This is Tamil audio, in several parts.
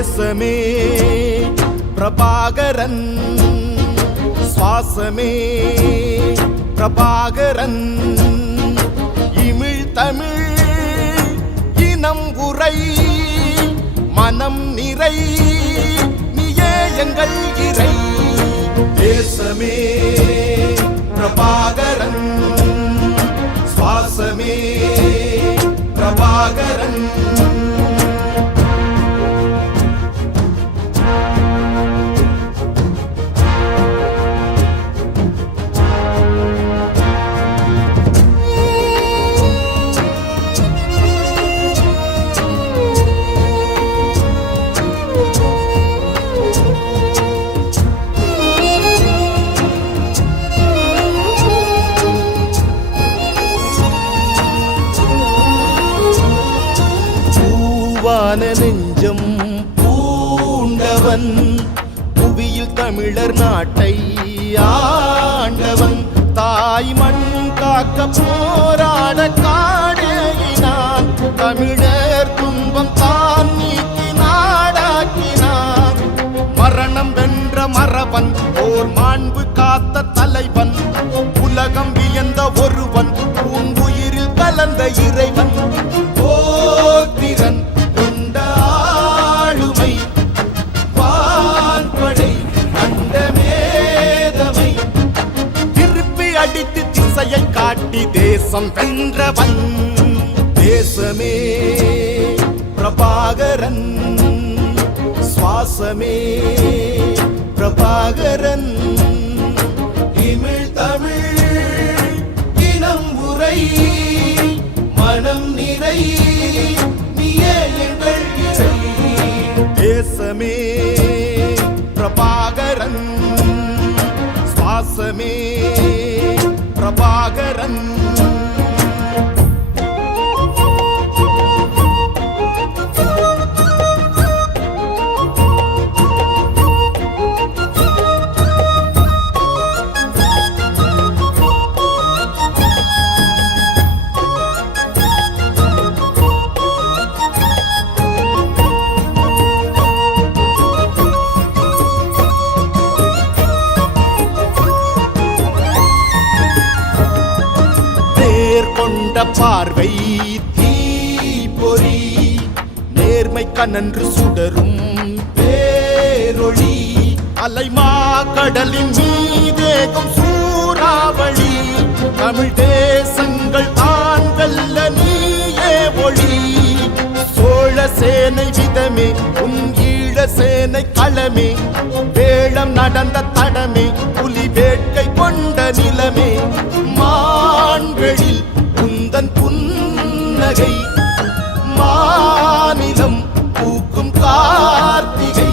தேசமே பிரபாகரன், சுவாசமே பிரபாகரன். இமிழ் தமிழ் இனம் உரை மனம் நிறை, நீயே எங்கள் இறை. தேசமே பிரபாகரன், சுவாசமே பிரபாகரன். நெஞ்சம் பூண்டவன், புவியில் தமிழர் நாட்டை ஆண்டவன். தாய் மண் காக்க போராட காடேகினான், தமிழர் துன்பம் தான் நீக்கி நாடாக்கினான். மரணம் வென்ற மறவன், ஓர் மாண்பு காத்த தலைவன், உலகம் வியந்த ஒருவன், பூங்குயிரில் கலந்த இறைவன். போத்திரன் அடித்து திசையை காட்டி தேசம் வென்றவன். தேசமே பிரபாகரன், சுவாசமே பிரபாகரன். இமிழ் தமிழ் இனம் உரை மனம் நிறை, நீயே எங்கள் இறை. தேசமே பிரபாகரன், சுவாசமே பிரபாகரன். கொண்ட பார்வை தீப்பொறி, நேர்மை கனன்று சுடரும் பேரொளி. அலைமா கடலின் மீதேகும் சூறாவளி, தமிழ் தேசங்கள் தான் வெல்ல நீயே ஒளி. சோழ சேனை விதமே உன் ஈழ சேனை களமே, வேளம் நடந்த தடமே புலி வேட்கை கொண்ட நிலமே. மான்களில் உந்தன் புன்னகை, மாநிலம் பூக்கும் கார்த்திகை.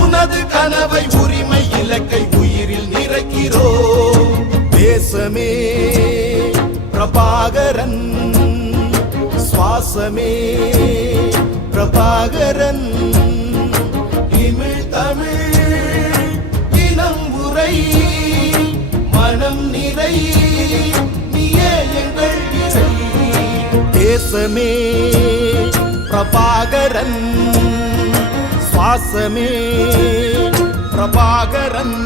உனது கனவை உரிமை இலக்கை உயிரில் நிறைக்கிறோ. தேசமே பிரபாகரன், சுவாசமே பிரபாகரன். இமிழ் தமிழ் இனம் உரை மனம் நிறை, நீயே எங்கள் இறை. தேசமே பிரபாகரன், சுவாசமே பிரபாகரன்.